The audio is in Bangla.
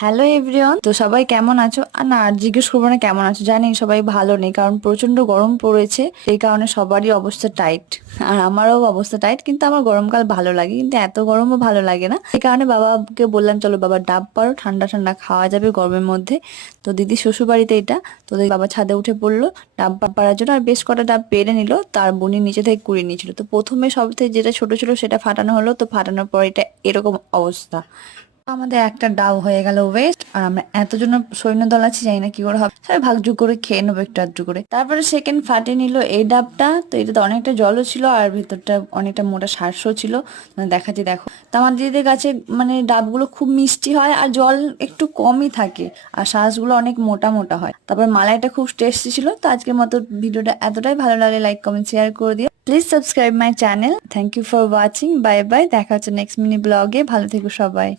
হ্যালো এভরিওয়ান, তো সবাই কেমন আছো? আর না, আর জিজ্ঞেস করবো না কেমন আছো, জানি সবাই ভালো নেই, কারণ প্রচন্ড গরম পড়েছে। এই কারণে সবারই অবস্থা টাইট, আর আমারও অবস্থা টাইট। কিন্তু আমার গরমকাল ভালো লাগে, কিন্তু এত গরমও ভালো লাগে না। এই কারণে বাবাকে বললাম, চলো বাবা ডাব পারো, ঠান্ডা ঠান্ডা খাওয়া যাবে গরমের মধ্যে। তো দিদি শ্বশুর বাড়িতে এটা, তো বাবা ছাদে উঠে পড়লো ডাব পাড়ার জন্য, আর বেশ কটা ডাব পেরে নিল। তার বোনি নিচে থেকে কুড়িয়ে নিয়েছিল। তো প্রথমে সব থেকে যেটা ছোট ছিল সেটা ফাটানো হলো, তো ফাটানোর পর এটা এরকম অবস্থা। আমাদের একটা ডাব হয়ে গেল ওয়েস্ট, আর আমরা এতজন সৈন্যদল আছি, জানি না কি করে হবে, সবাই ভাগযোগ করে খেয়ে নেবো একটু আধটু করে। তারপরে সেকেন্ড ফাটিয়ে নিল এই ডাবটা। তো এটাতে অনেকটা জলও ছিল, আর ভেতরটা অনেকটা মোটা শাঁসও ছিল। দেখাচ্ছি দেখো। তো আমার দিদিদের কাছে মানে ডাবগুলো খুব মিষ্টি হয়, আর জল একটু কমই থাকে, আর শাঁসগুলো অনেক মোটা মোটা হয়। তারপর মালাইটা খুব টেস্টি ছিল। তো আজকের মতো ভিডিওটা এতটাই, ভালো লাগলে লাইক কমেন্ট শেয়ার করে দিও। Please subscribe my channel. Thank you for watching. Bye bye, দেখা হচ্ছে নেক্সট মিনি ব্লগে। ভালো থেকো সবাই।